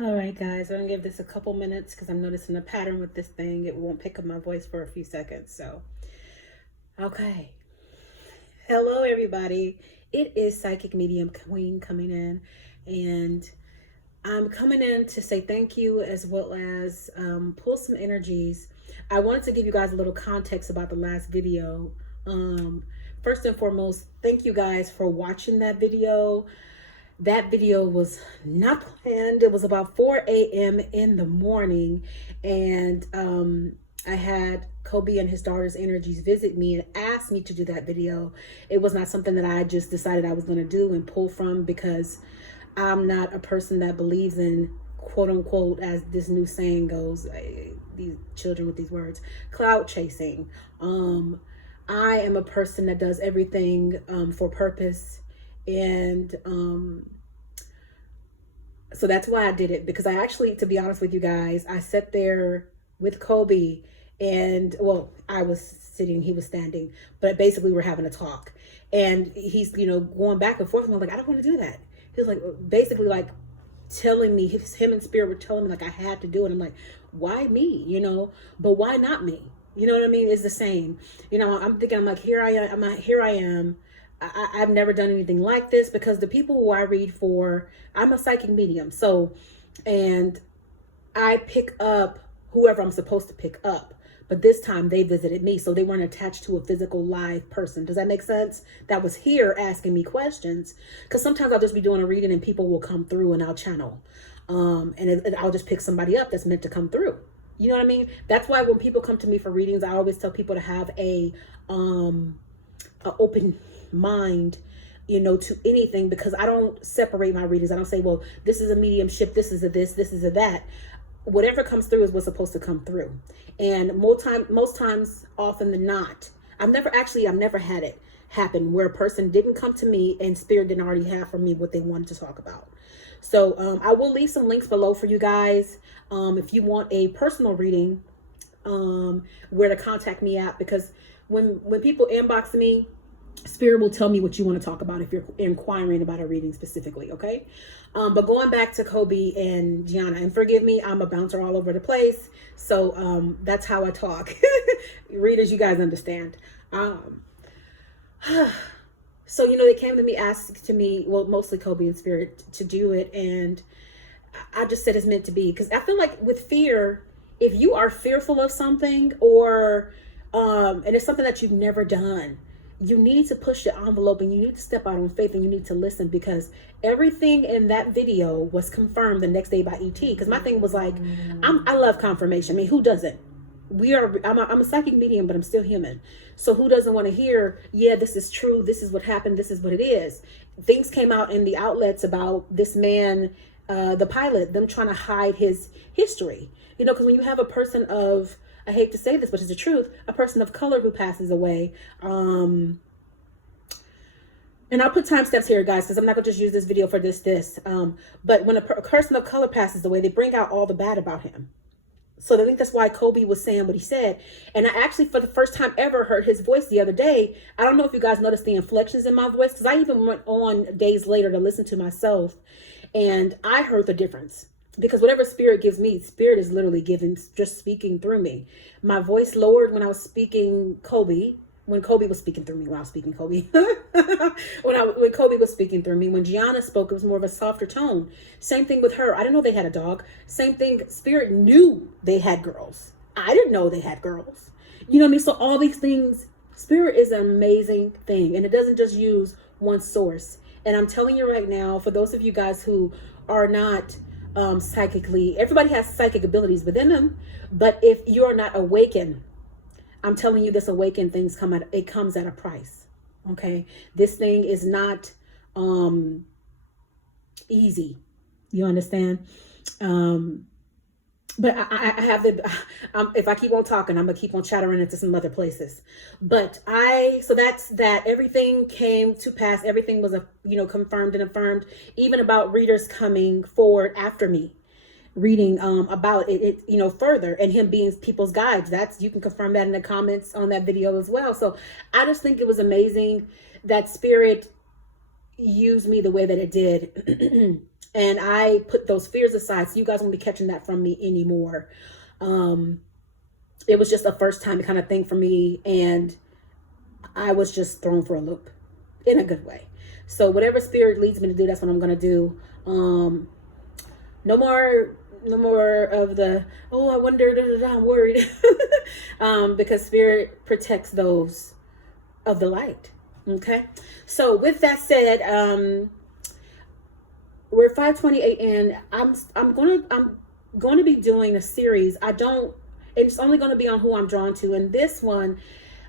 All right, guys, I'm gonna give this a couple minutes because I'm noticing a pattern with this thing. It won't pick up my voice for a few seconds. So, okay. Hello, everybody. It is Psychic Medium Queen coming in, and I'm coming in to say thank you as well as pull some energies. I wanted to give you guys a little context about the last video. First and foremost, thank you guys for watching that video. That video was not planned. It was about 4 a.m. in the morning, and I had Kobe and his daughter's energies visit me and asked me to do that video. It was not something that I just decided I was going to do and pull from, because I'm not a person that believes in, quote unquote, as this new saying goes, these children with these words, cloud chasing. I am a person that does everything for purpose. And so that's why I did it, because I actually, to be honest with you guys, I sat there with Kobe, and well, I was sitting, he was standing, but basically we're having a talk, and he's, going back and forth, and I'm like, I don't want to do that. He was like, basically like telling me, him and Spirit were telling me like I had to do it. I'm like, why me? But why not me? You know what I mean? It's the same. I'm thinking, I'm like, here I am. I've never done anything like this, because the people who I read for, I'm a psychic medium. So, and I pick up whoever I'm supposed to pick up. But this time they visited me, so they weren't attached to a physical live person. Does that make sense? That was here asking me questions. Because sometimes I'll just be doing a reading and people will come through and I'll channel. And I'll just pick somebody up that's meant to come through. You know what I mean? That's why when people come to me for readings, I always tell people to have a open mind, to anything, because I don't separate my readings. I don't say, well, this is a mediumship, this is a this is a that. Whatever comes through is what's supposed to come through. And most times, often than not, I've never had it happen where a person didn't come to me and Spirit didn't already have for me what they wanted to talk about. So I will leave some links below for you guys if you want a personal reading, where to contact me at, because when people inbox me, Spirit will tell me what you want to talk about if you're inquiring about a reading specifically, okay? But going back to Kobe and Gianna, and forgive me, I'm a bouncer all over the place, so that's how I talk. Readers, you guys understand. So, they came to me, asked to me, well, mostly Kobe and Spirit, to do it, and I just said it's meant to be, because I feel like with fear, if you are fearful of something, or and it's something that you've never done, you need to push the envelope, and you need to step out on faith, and you need to listen, because everything in that video was confirmed the next day by ET. Because my thing was like, I love confirmation. I mean, who doesn't? I'm a psychic medium, but I'm still human. So who doesn't want to hear, yeah, this is true, this is what happened, this is what it is. Things came out in the outlets about this man, the pilot, them trying to hide his history. Because when you have a person of, I hate to say this, but it's the truth, a person of color who passes away. And I'll put timestamps here, guys, because I'm not going to just use this video for this. But when a person of color passes away, they bring out all the bad about him. So I think that's why Kobe was saying what he said. And I actually, for the first time ever, heard his voice the other day. I don't know if you guys noticed the inflections in my voice, because I even went on days later to listen to myself. And I heard the difference. Because whatever Spirit gives me, Spirit is literally just speaking through me. My voice lowered when I was speaking Kobe, when Kobe was speaking through me, when I was speaking Kobe. when Kobe was speaking through me. When Gianna spoke, it was more of a softer tone. Same thing with her. I didn't know they had a dog. Same thing, Spirit knew they had girls. I didn't know they had girls. You know what I mean? So all these things, Spirit is an amazing thing. And it doesn't just use one source. And I'm telling you right now, for those of you guys who are not psychically, everybody has psychic abilities within them, but if you're not awakened, I'm telling you, this awakened things comes at a price. Okay, this thing is not easy. You understand? But I have if I keep on talking, I'm gonna keep on chattering into some other places. But so that's that. Everything came to pass. Everything was confirmed and affirmed. Even about readers coming forward after me, reading about it further, and him being people's guides. You can confirm that in the comments on that video as well. So I just think it was amazing that Spirit used me the way that it did. And I put those fears aside, so you guys won't be catching that from me anymore. It was just a first time kind of thing for me, and I was just thrown for a loop in a good way. So whatever spirit leads me to do, that's what I'm going to do. No more of the, oh, I wonder, I'm worried. Because spirit protects those of the light. Okay. So with that said, we're 5:28, and I'm going to be doing a series. It's only going to be on who I'm drawn to. And this one,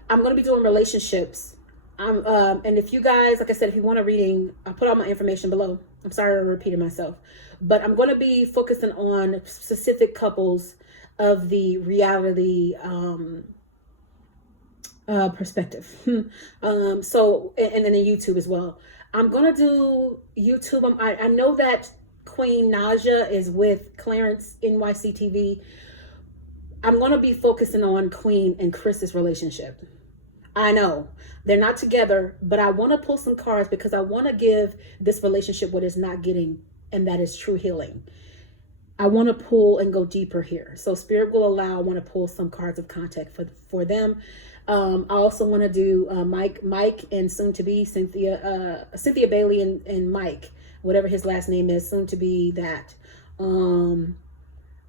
I'm going to be doing relationships. And if you guys, like I said, if you want a reading, I'll put all my information below. I'm sorry I repeated myself, but I'm going to be focusing on specific couples of the reality perspective. So, and then YouTube as well. I'm going to do YouTube. I know that Queen Naija is with Clarencenyctv. I'm going to be focusing on Queen and Chris's relationship. I know they're not together, but I want to pull some cards because I want to give this relationship what it's not getting, and that is true healing. I want to pull and go deeper here. So Spirit will allow, I want to pull some cards of contact for them. I also want to do Mike and soon to be Cynthia Bailey and Mike, whatever his last name is, soon to be that. I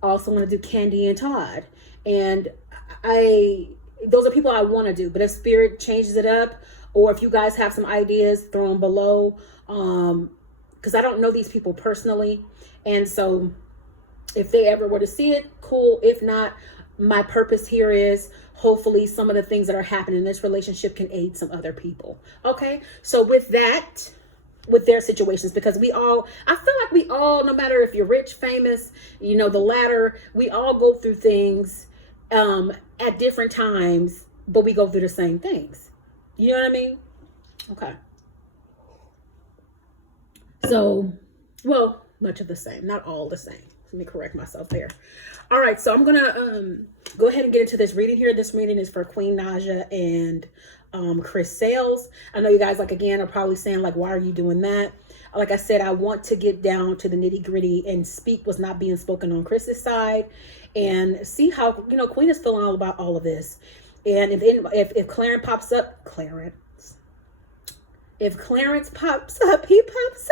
also want to do Candy and Todd. And those are people I want to do, but if Spirit changes it up, or if you guys have some ideas, throw them below. Because I don't know these people personally. And so if they ever were to see it, cool. If not, my purpose here is hopefully some of the things that are happening in this relationship can aid some other people. Okay. So with that, with their situations, because I feel like we all, no matter if you're rich, famous, the latter, we all go through things at different times, but we go through the same things. You know what I mean? Okay. So, well, much of the same, not all the same. Let me correct myself there. All right. So I'm going to go ahead and get into this reading here. This reading is for Queen Naija and Chris Sales. I know you guys, again, are probably saying, why are you doing that? Like I said, I want to get down to the nitty gritty and speak what's not being spoken on Chris's side, and see how, Queen is feeling all about all of this. And if Clarence pops up, if Clarence pops up, he pops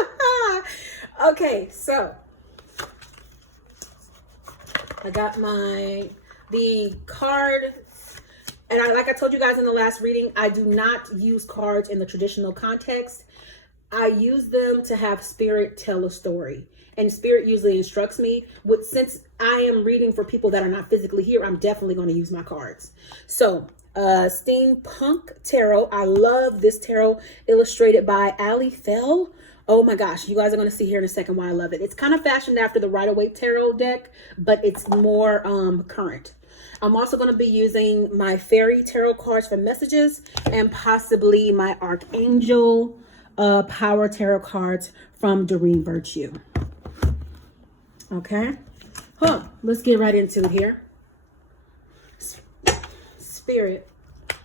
up. Okay, so I got the card. And like I told you guys in the last reading, I do not use cards in the traditional context. I use them to have Spirit tell a story. And Spirit usually instructs me. Since I am reading for people that are not physically here, I'm definitely going to use my cards. So, Steampunk Tarot. I love this tarot, illustrated by Ali Fell. Oh my gosh, you guys are going to see here in a second why I love it. It's kind of fashioned after the Rider-Waite Tarot deck, but it's more current. I'm also going to be using my Fairy Tarot cards for messages, and possibly my Archangel Power Tarot cards from Doreen Virtue. Okay. Let's get right into it here. Spirit,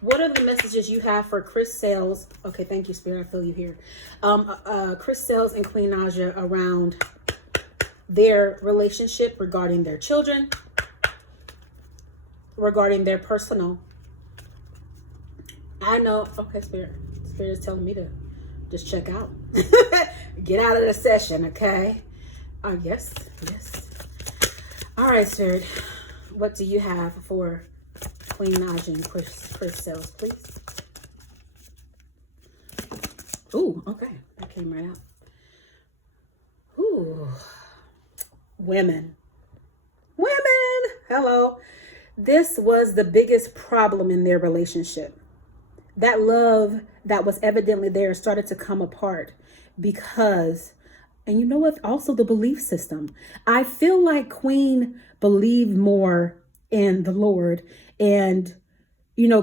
what are the messages you have for Chris Sales? Okay, thank you, Spirit. I feel you here. Chris Sales and Queen Naija around their relationship, regarding their children, regarding their personal. I know. Okay, Spirit is telling me to just check out. Get out of the session, okay? Yes. All right, Spirit. What do you have for Queen Naija and Chris Sales, please? Ooh, okay. That came right out. Ooh. Women. Hello. This was the biggest problem in their relationship. That love that was evidently there started to come apart because, and you know what? Also the belief system. I feel like Queen believed more in the Lord, and,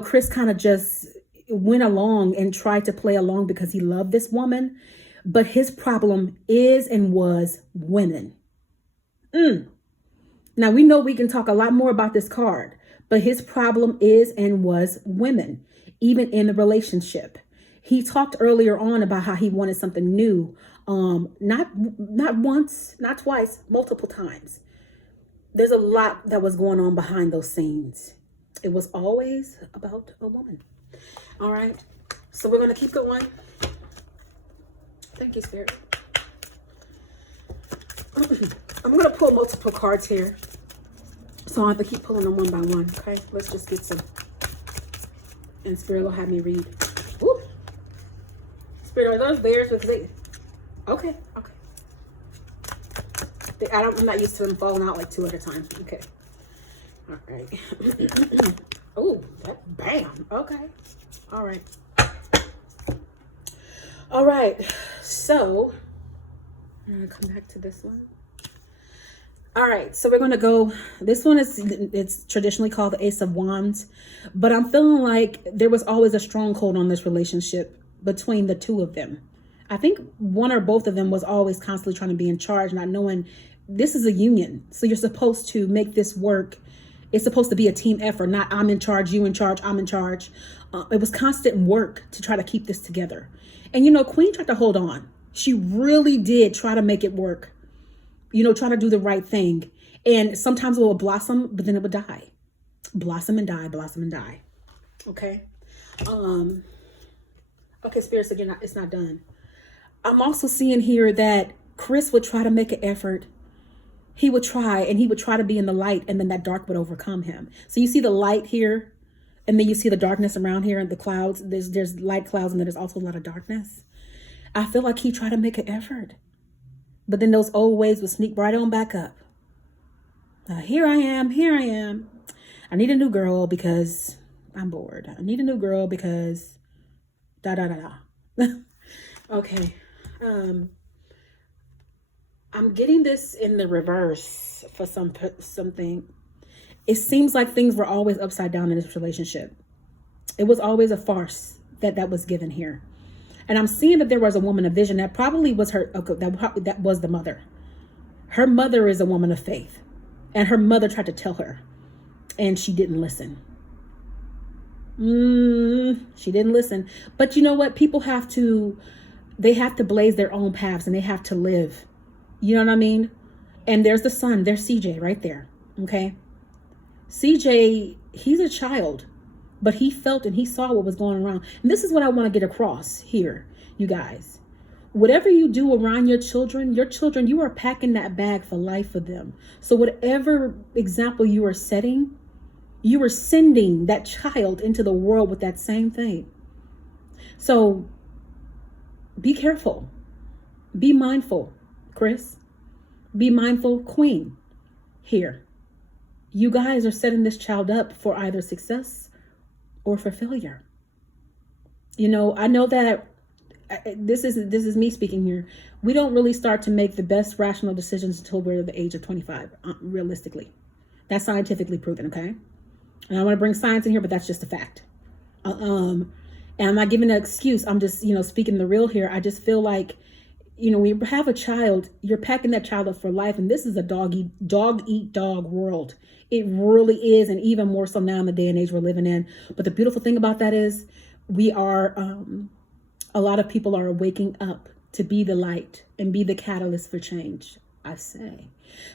Chris kind of just went along and tried to play along because he loved this woman. But his problem is and was women. Now, we know we can talk a lot more about this card, but his problem is and was women, even in the relationship. He talked earlier on about how he wanted something new, Not once, not twice, multiple times. There's a lot that was going on behind those scenes. It was always about a woman. All right. So we're going to keep going. Thank you, Spirit. I'm going to pull multiple cards here. So I have to keep pulling them one by one. Okay. Let's just get some. And Spirit will have me read. Ooh. Spirit, are those bears? Because they... Okay. Okay. I'm not used to them falling out like 2 at a time. Okay. All right. Oh, that bam. Okay. All right. All right. So I'm gonna come back to this one. All right. So we're gonna go. This one it's traditionally called the Ace of Wands, but I'm feeling like there was always a stronghold on this relationship between the two of them. I think one or both of them was always constantly trying to be in charge, not knowing this is a union. So you're supposed to make this work. It's supposed to be a team effort, not I'm in charge, you in charge, I'm in charge. It was constant work to try to keep this together. And, Queen tried to hold on. She really did try to make it work, try to do the right thing. And sometimes it will blossom, but then it would die. Blossom and die, blossom and die. Okay. Okay, Spirit said it's not done. I'm also seeing here that Chris would try to make an effort. He would try, and he would try to be in the light, and then that dark would overcome him. So you see the light here, and then you see the darkness around here and the clouds. There's light clouds, and then there's also a lot of darkness. I feel like he tried to make an effort, but then those old ways would sneak right on back up. Here I am. I need a new girl because I'm bored. I need a new girl because Okay. I'm getting this in the reverse for something. It seems like things were always upside down in this relationship. It was always a farce that was given here. And I'm seeing that there was a woman of vision that probably was her. Okay, that was the mother. Her mother is a woman of faith, and her mother tried to tell her, and she didn't listen. She didn't listen. But you know what? People have to blaze their own paths, and they have to live. You know what I mean? And there's the son. There's CJ right there. Okay. CJ, he's a child, but he felt and he saw what was going around. And this is what I want to get across here, you guys. Whatever you do around your children, you are packing that bag for life for them. So whatever example you are setting, you are sending that child into the world with that same thing. So be careful. Be mindful, Chris. Be mindful, Queen. Here. You guys are setting this child up for either success or for failure. I know that this is me speaking here. We don't really start to make the best rational decisions until we're the age of 25, realistically. That's scientifically proven, okay? And I want to bring science in here, but that's just a fact. And I'm not giving an excuse. I'm just, speaking the real here. I just feel like, when you have a child, you're packing that child up for life. And this is a dog eat dog world. It really is. And even more so now in the day and age we're living in. But the beautiful thing about that is we are, a lot of people are waking up to be the light and be the catalyst for change, I say.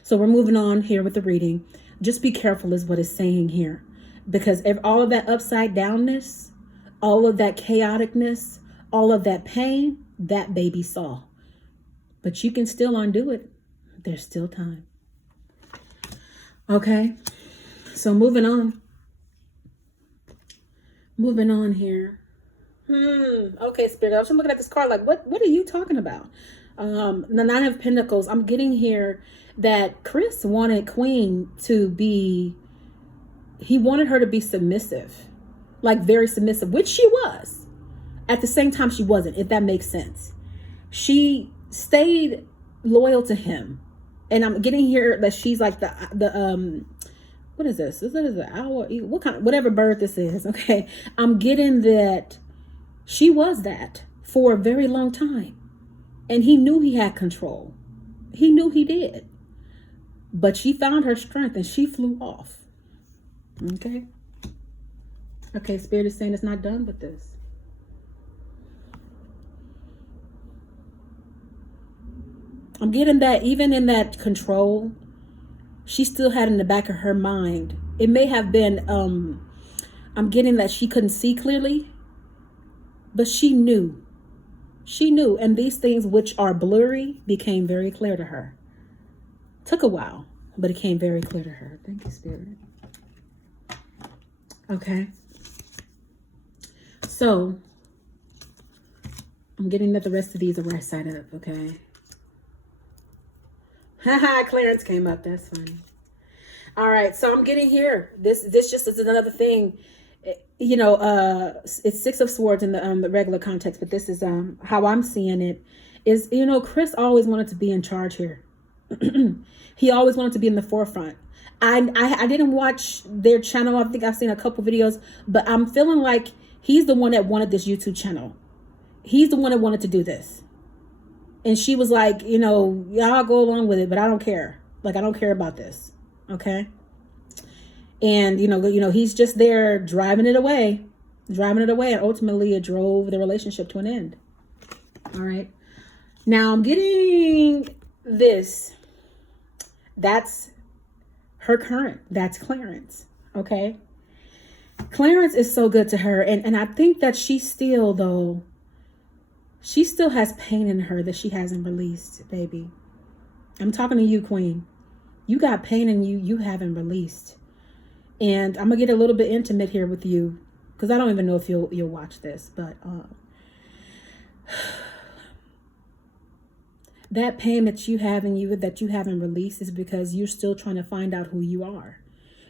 So we're moving on here with the reading. Just be careful is what it's saying here. Because all of that upside downness, all of that chaoticness, all of that pain, that baby saw. But you can still undo it. There's still time. Okay. So moving on. Moving on here. Okay, Spirit. I was just looking at this card like, what are you talking about? The Nine of Pentacles. I'm getting here that Chris wanted Queen to be... He wanted her to be submissive, like very submissive, which she was. At the same time, she wasn't, if that makes sense. She stayed loyal to him. And I'm getting here that she's like the what is this? Is it an owl? What kind of, whatever bird this is, okay? I'm getting that she was that for a very long time. And he knew he had control. He knew he did. But she found her strength and she flew off. Okay. Okay, Spirit is saying it's not done with this. I'm getting that even in that control, she still had in the back of her mind. It may have been, I'm getting that she couldn't see clearly, but she knew. She knew. And these things which are blurry became very clear to her. Took a while, but it came very clear to her. Thank you, Spirit. Okay. So, I'm getting that the rest of these are right side up, okay? Haha, Clarence came up. That's funny. All right, so I'm getting here. This just is another thing. You know, it's Six of Swords in the regular context, but this is how I'm seeing it. Is, you know, Chris always wanted to be in charge here. He always wanted to be in the forefront. I didn't watch their channel. I think I've seen a couple videos, but I'm feeling like he's the one that wanted this YouTube channel. He's the one that wanted to do this. And she was like, you know, yeah, I'll go along with it, but I don't care. Like, I don't care about this. Okay. And, you know, he's just there driving it away. And ultimately it drove the relationship to an end. All right. Now I'm getting this. That's her current. That's Clarence. Okay. Clarence is so good to her. And I think that she still, though, she still has pain in her that she hasn't released, baby. I'm talking to you, Queen. You got pain in you haven't released. And I'm going to get a little bit intimate here with you, because I don't even know if you'll watch this, but that pain that you have in you that you haven't released is because you're still trying to find out who you are.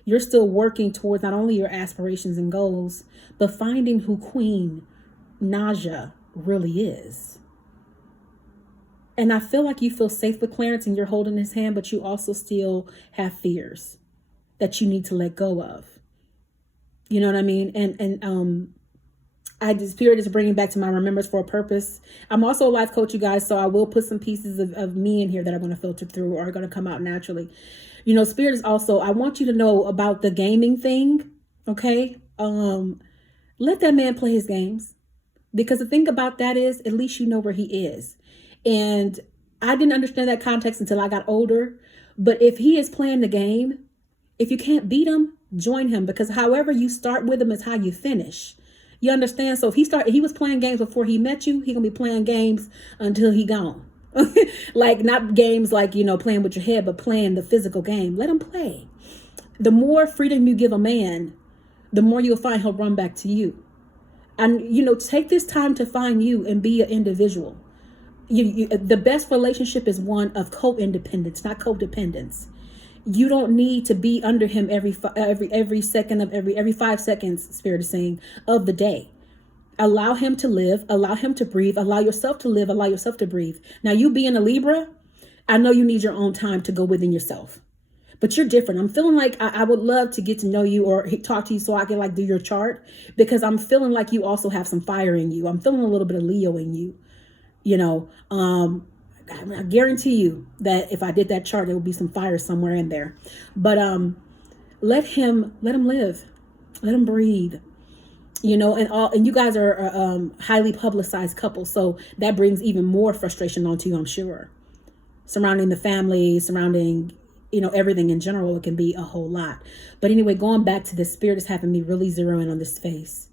You're still working towards not only your aspirations and goals, but finding who Queen Naija really is. And I feel like you feel safe with Clarence and you're holding his hand, but you also still have fears that you need to let go of. You know what I mean? And the Spirit is bringing back to my remembrance for a purpose. I'm also a life coach, you guys, so I will put some pieces of me in here that are going to filter through or are going to come out naturally. You know, Spirit is also, I want you to know about the gaming thing. Okay. Let that man play his games, because the thing about that is, at least you know where he is. And I didn't understand that context until I got older. But if he is playing the game, if you can't beat him, join him, because however you start with him is how you finish. You understand? So if he was playing games before he met you, he gonna be playing games until he gone. Like, not games like, you know, playing with your head, but playing the physical game. Let him play. The more freedom you give a man, the more you'll find he'll run back to you. And, you know, take this time to find you and be an individual. The best relationship is one of co-independence, not codependence. You don't need to be under him every second of every 5 seconds, Spirit is saying, of the day. Allow him to live, allow him to breathe, allow yourself to live, allow yourself to breathe. Now, you being a Libra, I know you need your own time to go within yourself, but you're different. I'm feeling like I would love to get to know you or talk to you so I can like do your chart, because I'm feeling like you also have some fire in you. I'm feeling a little bit of Leo in you. You know, I guarantee you that if I did that chart, there would be some fire somewhere in there. But let him live, let him breathe. You know, and you guys are a highly publicized couple, so that brings even more frustration onto you, I'm sure. Surrounding the family, surrounding, you know, everything in general, it can be a whole lot. But anyway, going back to this, Spirit is having me really zero in on this face.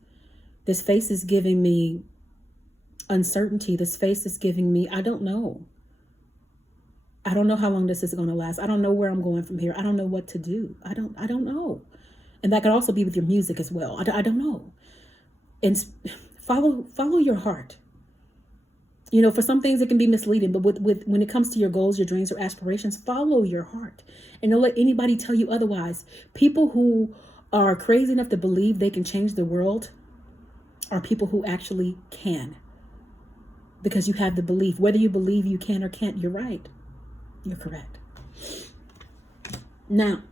This face is giving me uncertainty. This face is giving me, I don't know. I don't know how long this is going to last. I don't know where I'm going from here. I don't know what to do. I don't know. And that could also be with your music as well. I don't know. And follow your heart. You know, for some things it can be misleading, but when it comes to your goals, your dreams, or aspirations, follow your heart. And don't let anybody tell you otherwise. People who are crazy enough to believe they can change the world are people who actually can. Because you have the belief. Whether you believe you can or can't, you're right. You're correct. Now,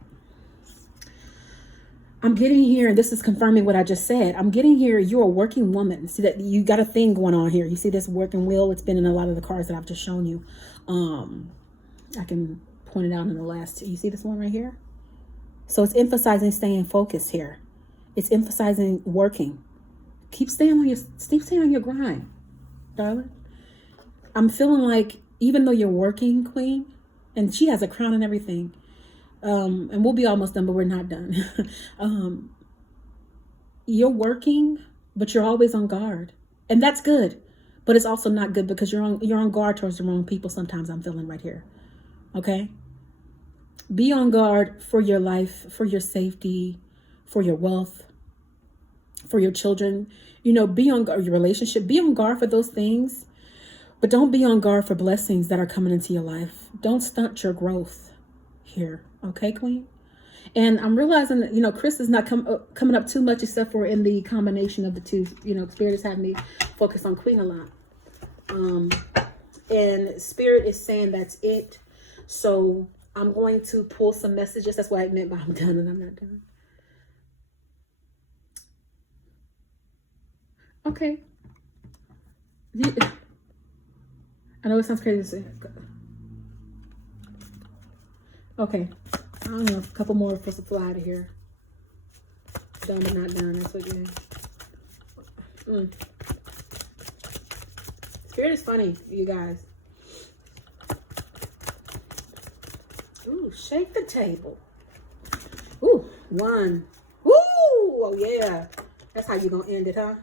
I'm getting here, and this is confirming what I just said. I'm getting here, you're a working woman. See that you got a thing going on here. You see this working wheel? It's been in a lot of the cards that I've just shown you. I can point it out in the last two. You see this one right here? So it's emphasizing staying focused here. It's emphasizing working. Keep staying on your grind, darling. I'm feeling like even though you're working, Queen, and she has a crown and everything, and we'll be almost done, but we're not done. You're working, but you're always on guard, and that's good. But it's also not good because you're on guard towards the wrong people. Sometimes I'm feeling right here. Okay. Be on guard for your life, for your safety, for your wealth, for your children. You know, be on guard, your relationship. Be on guard for those things, but don't be on guard for blessings that are coming into your life. Don't stunt your growth here. Okay, Queen. And I'm realizing that, you know, Chris is not coming up too much except for in the combination of the two. You know, Spirit is having me focus on Queen a lot. And Spirit is saying that's it. So I'm going to pull some messages. That's what I meant by I'm done and I'm not done. Okay. I know it sounds crazy to say. Okay. I don't know, a couple more for us to fly out of here. Done but not done. That's what you Spirit is funny, you guys. Ooh, shake the table. Ooh, 1. Ooh, oh yeah. That's how you're going to end it, huh?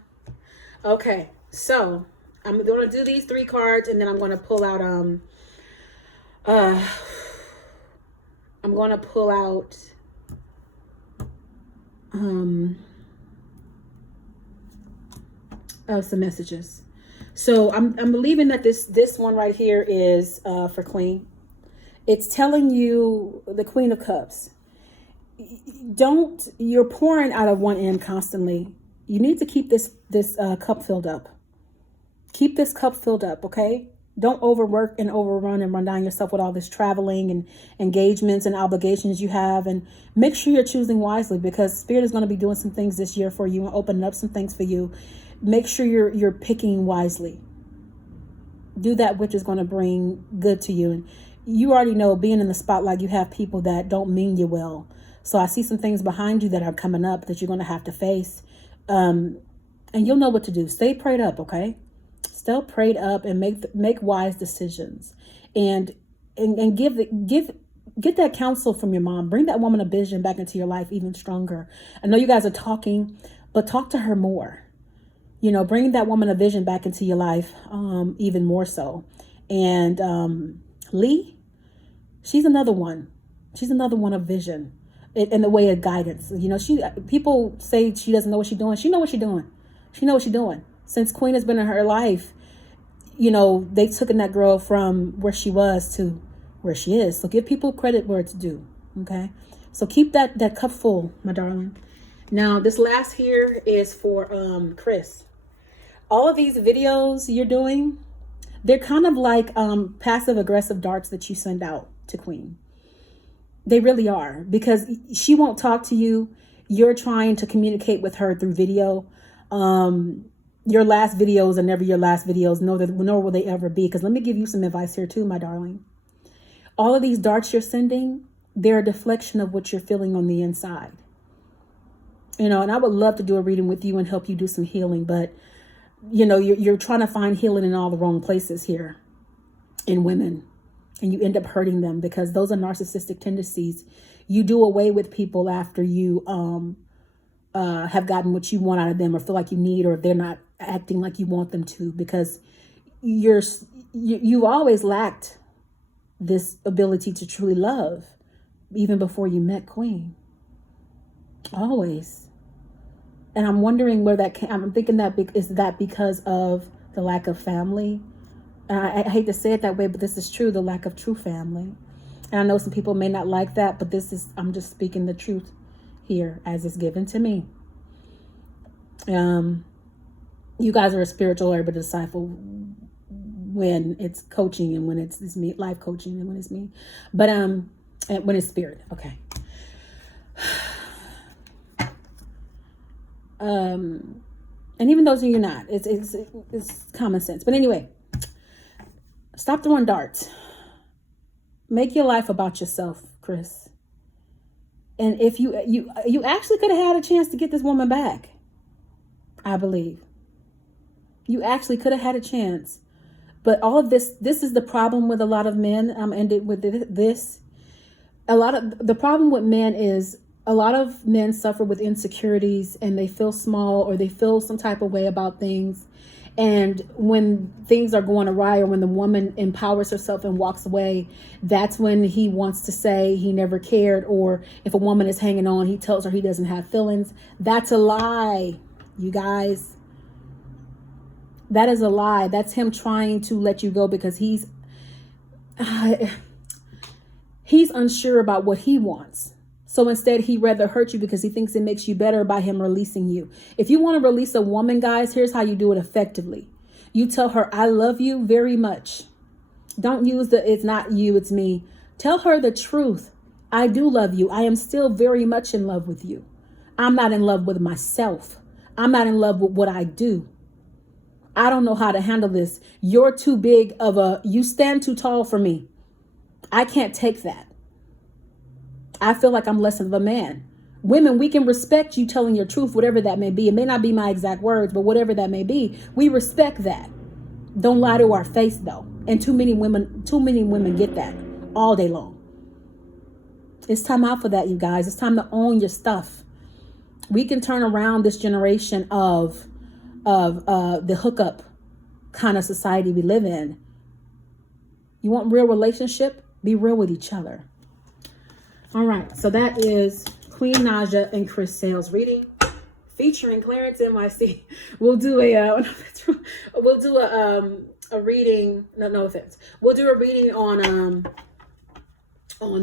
Okay, so I'm going to do these 3 cards and then I'm going to pull out, I'm going to pull out some messages. So I'm believing that this one right here is for Queen. It's telling you, the Queen of Cups. You're pouring out of one end constantly. You need to keep this cup filled up. Keep this cup filled up, okay? Don't overwork and overrun and run down yourself with all this traveling and engagements and obligations you have. And make sure you're choosing wisely, because Spirit is going to be doing some things this year for you and opening up some things for you. Make sure you're picking wisely. Do that which is going to bring good to you. And you already know, being in the spotlight, you have people that don't mean you well. So I see some things behind you that are coming up that you're going to have to face. And you'll know what to do. Stay prayed up, okay? Still prayed up and make wise decisions, and get that counsel from your mom. Bring that woman of vision back into your life even stronger. I know you guys are talking, but talk to her more. You know, bring that woman of vision back into your life even more so. And Lee, she's another one. She's another one of vision in the way of guidance. You know, people say she doesn't know what she's doing. She knows what she's doing. She knows what she's doing. Since Queen has been in her life, you know, they took that girl from where she was to where she is. So give people credit where it's due. Okay. So keep that cup full, my darling. Now, this last here is for Chris. All of these videos you're doing, they're kind of like passive aggressive darts that you send out to Queen. They really are, because she won't talk to you. You're trying to communicate with her through video. Your last videos are never your last videos, nor will they ever be. Because let me give you some advice here too, my darling. All of these darts you're sending, they're a deflection of what you're feeling on the inside. You know, and I would love to do a reading with you and help you do some healing, but you know, you're trying to find healing in all the wrong places here in women, and you end up hurting them because those are narcissistic tendencies. You do away with people after you have gotten what you want out of them, or feel like you need, or they're not acting like you want them to, because you've always lacked this ability to truly love, even before you met Queen. Always. And I'm wondering where that came. I'm thinking is that because of the lack of family? I hate to say it that way, but this is true, the lack of true family. And I know some people may not like that, but I'm just speaking the truth here as it's given to me. You guys are a spiritual herb disciple when it's coaching, and when it's me, life coaching, and when it's me. But when it's spirit, okay. And even those of you not, it's common sense. But anyway, stop throwing darts. Make your life about yourself, Chris. And if you actually could have had a chance to get this woman back, I believe. You actually could have had a chance. But all of this is the problem with a lot of men. I'm ended with this. A lot of the problem with men is a lot of men suffer with insecurities, and they feel small, or they feel some type of way about things. And when things are going awry, or when the woman empowers herself and walks away, that's when he wants to say he never cared. Or if a woman is hanging on, he tells her he doesn't have feelings. That's a lie, you guys. That is a lie. That's him trying to let you go because he's unsure about what he wants. So instead, he'd rather hurt you because he thinks it makes you better by him releasing you. If you want to release a woman, guys, here's how you do it effectively. You tell her, I love you very much. Don't use the, it's not you, it's me. Tell her the truth. I do love you. I am still very much in love with you. I'm not in love with myself. I'm not in love with what I do. I don't know how to handle this. You're too big of a, you stand too tall for me. I can't take that. I feel like I'm less of a man. Women, we can respect you telling your truth, whatever that may be. It may not be my exact words, but whatever that may be, we respect that. Don't lie to our face though. And too many women get that all day long. It's time out for that, you guys. It's time to own your stuff. We can turn around this generation of the hookup kind of society we live in. You want real relationship? Be real with each other. All right, so that is Queen Naija and Chris Sale's reading, featuring Clarencenyctv. We'll do a reading. No offense. We'll do a reading on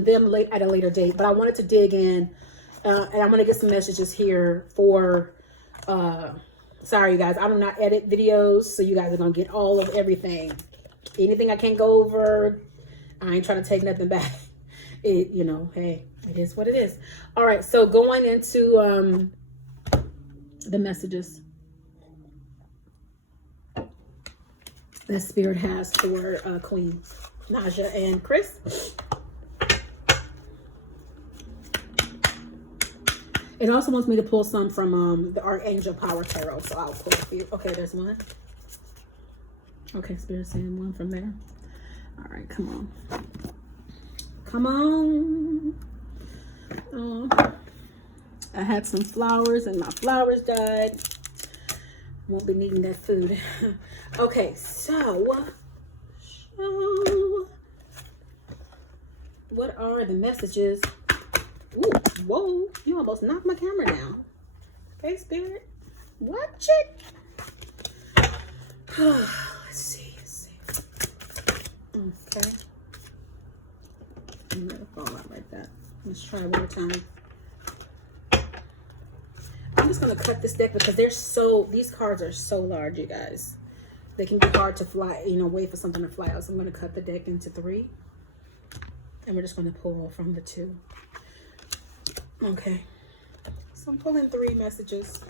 them at a later date. But I wanted to dig in, and I'm gonna get some messages here for. Sorry, you guys. I do not edit videos, so you guys are gonna get all of everything. Anything I can't go over, I ain't trying to take nothing back. It, you know, hey, it is what it is. All right, so going into the messages that Spirit has for Queen Naija and Chris. It also wants me to pull some from the Archangel Power Tarot, so I'll pull a few. Okay, there's one. Okay, Spirit saying one from there. All right, come on. Come on. Oh, I had some flowers and my flowers died. Won't be needing that food. Okay, so what are the messages? Ooh, whoa, you almost knocked my camera down. Okay, Spirit, watch it. Let's see. Okay. I'm gonna fall out like that. Let's try one more time. I'm just gonna cut this deck because these cards are so large, you guys. They can be hard to fly, wait for something to fly out. So I'm gonna cut the deck into 3. And we're just gonna pull from the 2. Okay. So I'm pulling 3 messages.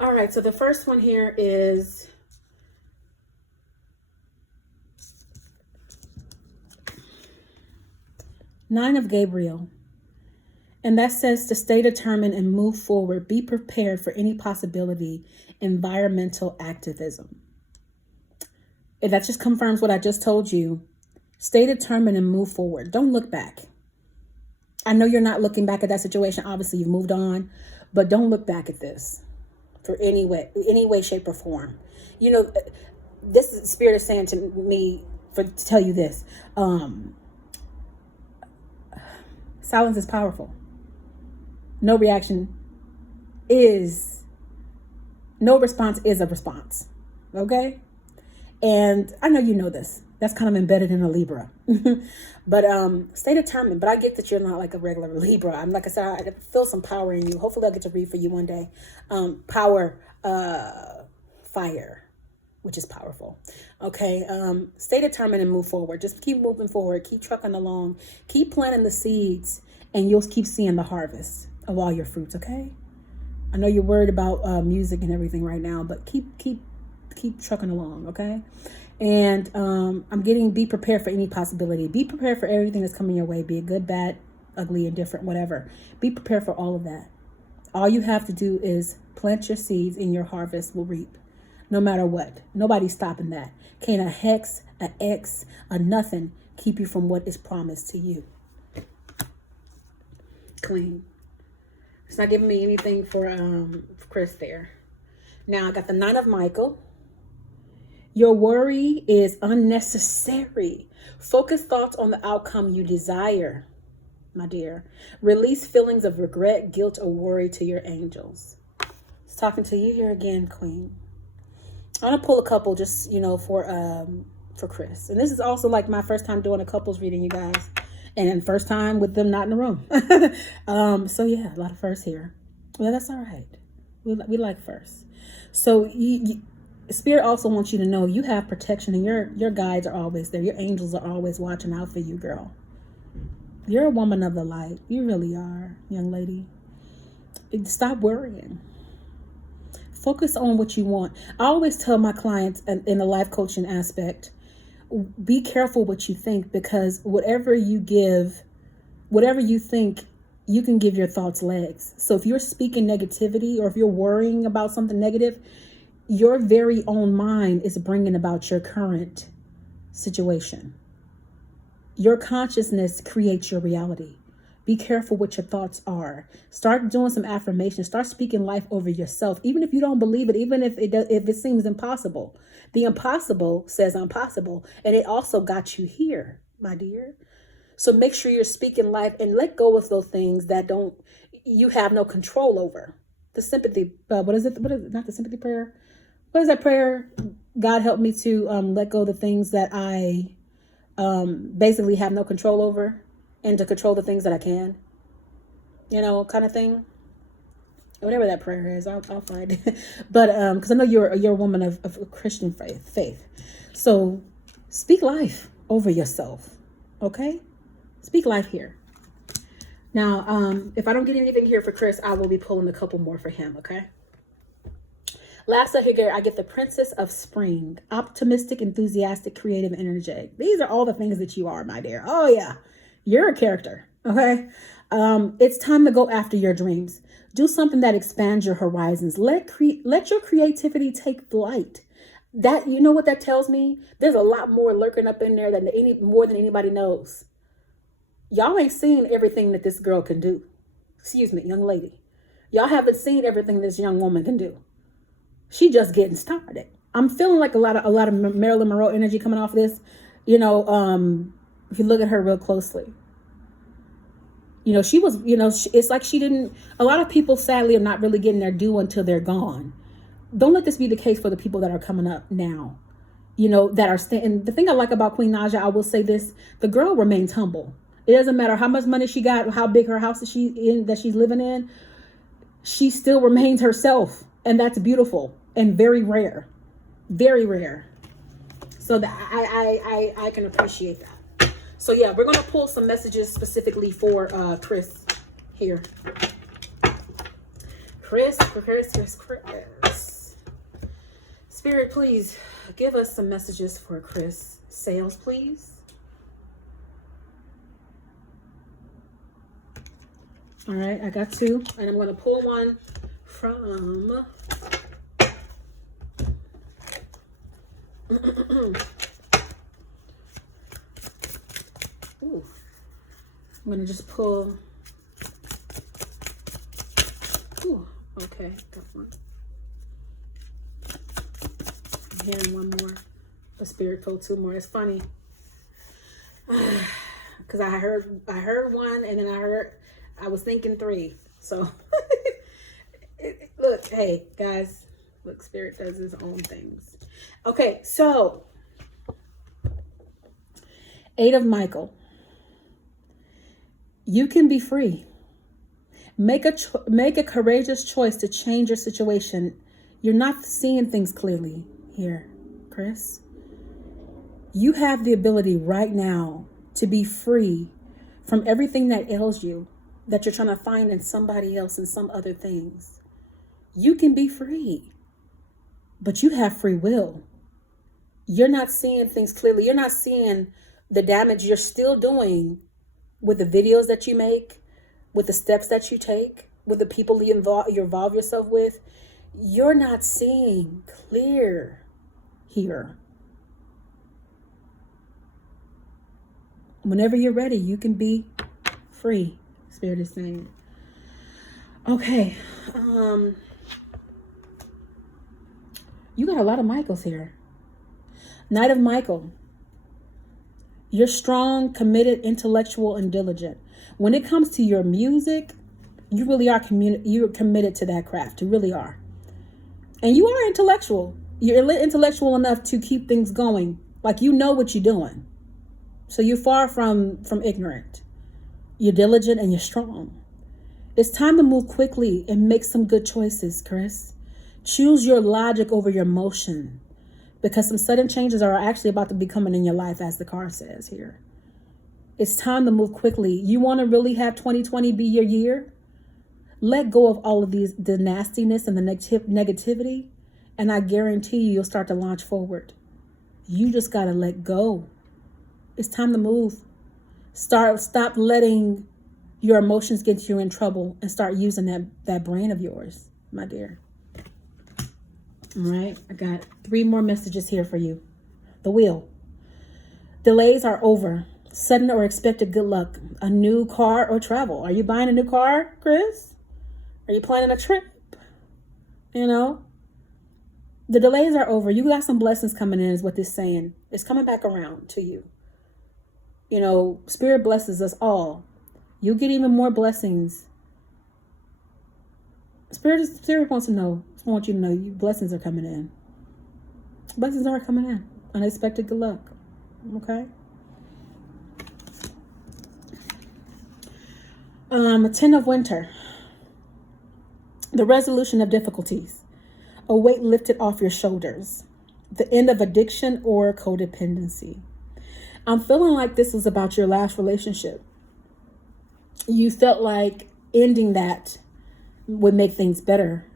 All right, so the first one here is Nine of Gabriel. And that says to stay determined and move forward. Be prepared for any possibility. Environmental activism. And that just confirms what I just told you. Stay determined and move forward. Don't look back. I know you're not looking back at that situation. Obviously, you've moved on. But don't look back at this for any way, shape, or form. This is Spirit is saying to me to tell you this. Silence is powerful. No response is a response. Okay? And I know you know this. That's kind of embedded in a Libra. But stay determined. But I get that you're not like a regular Libra. I'm like I said, I feel some power in you. Hopefully I'll get to read for you one day. Power, fire, which is powerful. Okay. Stay determined and move forward. Just keep moving forward. Keep trucking along. Keep planting the seeds, and you'll keep seeing the harvest of all your fruits. Okay. I know you're worried about music and everything right now, but keep trucking along. Okay. And I'm getting, be prepared for any possibility. Be prepared for everything that's coming your way, be it good, bad, ugly, indifferent, whatever. Be prepared for all of that. All you have to do is plant your seeds and your harvest will reap. no matter what. Nobody's stopping that. Can't a hex, a X, a nothing keep you from what is promised to you. Clean. It's not giving me anything for Chris there. Now I got the 9 of Michael. Your worry is unnecessary. Focus thoughts on the outcome you desire, my dear. Release feelings of regret, guilt, or worry to your angels. It's talking to you here again, Queen. I'm gonna pull a couple just, for Chris. And this is also like my first time doing a couples reading, you guys. And first time with them not in the room. So yeah, a lot of firsts here. Well, that's all right. We like first. So Spirit also wants you to know you have protection, and your guides are always there. Your angels are always watching out for you, girl. You're a woman of the light. You really are, young lady. Stop worrying. Focus on what you want. I always tell my clients in the life coaching aspect, be careful what you think, because whatever you think, you can give your thoughts legs. So if you're speaking negativity, or if you're worrying about something negative, your very own mind is bringing about your current situation. Your consciousness creates your reality. Be careful what your thoughts are. Start doing some affirmations. Start speaking life over yourself, even if you don't believe it, even if it seems impossible. The impossible says I'm possible, and it also got you here, my dear. So make sure you're speaking life and let go of those things that you have no control over. The sympathy, what is it? Not the sympathy prayer. What is that prayer? God help me to let go of the things that I basically have no control over, and to control the things that I can, kind of thing. Whatever that prayer is, I'll find it. But because I know you're a woman of Christian faith. So speak life over yourself, okay? Speak life here. Now, if I don't get anything here for Chris, I will be pulling a couple more for him, okay? Last up here, I get the Princess of Spring. Optimistic, enthusiastic, creative, and energetic. These are all the things that you are, my dear. Oh, yeah. You're a character, okay? It's time to go after your dreams. Do something that expands your horizons. Let your creativity take flight. That, you know what that tells me? There's a lot more lurking up in there more than anybody knows. Y'all ain't seen everything that this girl can do. Excuse me, young lady. Y'all haven't seen everything this young woman can do. She just getting started. I'm feeling like a lot of Marilyn Monroe energy coming off this. If you look at her real closely, she was, it's like she didn't, a lot of people sadly are not really getting their due until they're gone. Don't let this be the case for the people that are coming up now, that are staying. And the thing I like about Queen Naija, I will say this, the girl remains humble. It doesn't matter how much money she got, how big her house that she's living in. She still remains herself. And that's beautiful and very rare, very rare. So that I can appreciate that. So yeah, we're going to pull some messages specifically for Chris here. Chris. Spirit, please give us some messages for Chris. Sales, please. All right, I got 2, and I'm going to pull one from Ooh. I'm going to just pull. Ooh, okay, got one. I'm hearing one more. The Spirit pulled 2 more. It's funny. Because I heard one, and then I was thinking 3. So look, hey guys, look, Spirit does his own things. Okay, so 8 of Michael. You can be free. Make a courageous choice to change your situation. You're not seeing things clearly here, Chris. You have the ability right now to be free from everything that ails you, that you're trying to find in somebody else and some other things. You can be free, but you have free will. You're not seeing things clearly. You're not seeing the damage you're still doing with the videos that you make, with the steps that you take, with the people you involve yourself with. you're not seeing clear here. Whenever you're ready, you can be free. Spirit is saying. Okay. You got a lot of Michaels here. Knight of Michael. You're strong, committed, intellectual, and diligent. When it comes to your music, you really are you're committed to that craft. You really are. And you are intellectual. You're intellectual enough to keep things going. Like, you know what you're doing. So you're far from ignorant. You're diligent and you're strong. It's time to move quickly and make some good choices, Chris. Choose your logic over your emotion, because some sudden changes are actually about to be coming in your life, as the card says here. It's time to move quickly. You want to really have 2020 be your year? Let go of all of the nastiness and the negativity, and I guarantee you'll start to launch forward. You just got to let go. It's time to move. Stop letting your emotions get you in trouble and start using that brain of yours, my dear. All right, I got 3 more messages here for you. The wheel. Delays are over. Sudden or expected good luck. A new car or travel. Are you buying a new car, Chris? Are you planning a trip? You know, the delays are over. You got some blessings coming in, is what this is saying. It's coming back around to you. You know, Spirit blesses us all. You'll get even more blessings. Spirit wants you to know blessings are coming in. Blessings are coming in. Unexpected good luck. Okay? 10 of winter. The resolution of difficulties. A weight lifted off your shoulders. The end of addiction or codependency. I'm feeling like this was about your last relationship. You felt like ending that would make things better.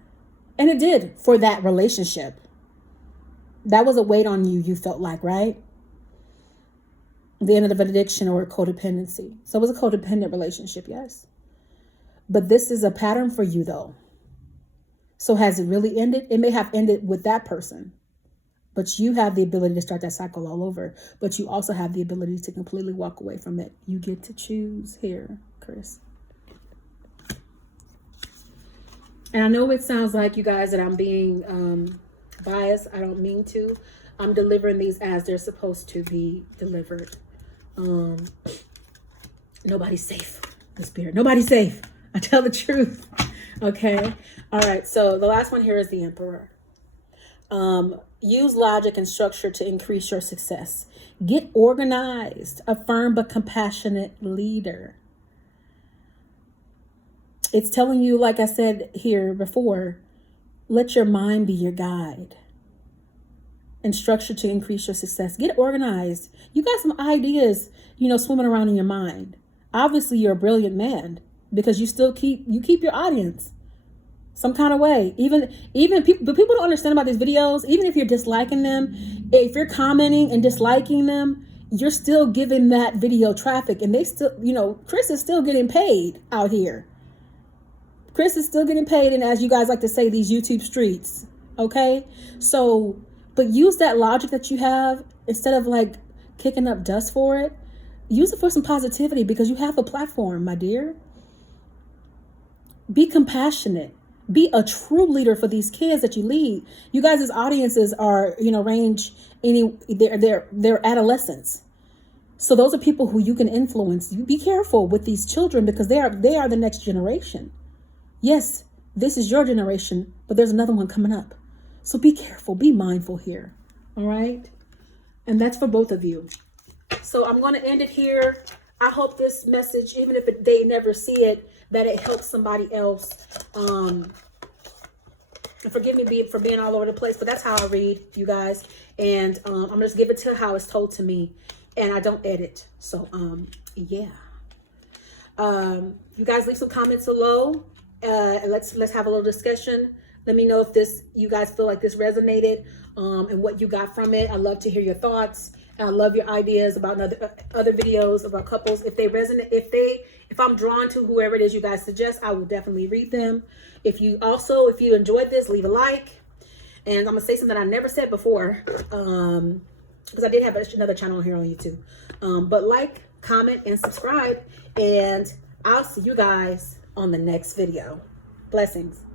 And it did for that relationship. That was a weight on you felt like, right? The end of addiction or codependency. So it was a codependent relationship, yes. But this is a pattern for you, though. So has it really ended? It may have ended with that person. But you have the ability to start that cycle all over. But you also have the ability to completely walk away from it. You get to choose here, Chris. And I know it sounds like, you guys, that I'm being biased. I don't mean to. I'm delivering these as they're supposed to be delivered. Nobody's safe. The Spirit. Nobody's safe. I tell the truth. Okay. All right. So the last one here is the Emperor. Use logic and structure to increase your success. Get organized. A firm but compassionate leader. It's telling you, like I said here before, let your mind be your guide. And structure to increase your success. Get organized. You got some ideas, swimming around in your mind. Obviously, you're a brilliant man because you keep your audience some kind of way. Even people, but people don't understand about these videos. Even if you're disliking them, if you're commenting and disliking them, you're still giving that video traffic, and they still, Chris is still getting paid out here. Chris is still getting paid, and as you guys like to say, these YouTube streets. Okay, so. But use that logic that you have instead of like kicking up dust for it. Use it for some positivity because you have a platform, my dear. Be compassionate. Be a true leader for these kids that you lead. You guys' audiences are, range they're adolescents. So those are people who you can influence. You be careful with these children because they are the next generation. Yes, this is your generation, but there's another one coming up. So be careful, be mindful here, all right? And that's for both of you. So I'm going to end it here. I hope this message, even if they never see it, that it helps somebody else. And forgive me for being all over the place, but that's how I read, you guys. And I'm going to just give it to how it's told to me. And I don't edit. So, yeah. You guys leave some comments below. Let's have a little discussion. Let me know if you guys feel like this resonated and what you got from it. I'd love to hear your thoughts. I love your ideas about other videos about couples. If they resonate, if I'm drawn to whoever it is you guys suggest, I will definitely read them. If you enjoyed this, leave a like. And I'm gonna say something I never said before, because I did have another channel here on YouTube. But like, comment, and subscribe, and I'll see you guys on the next video. Blessings.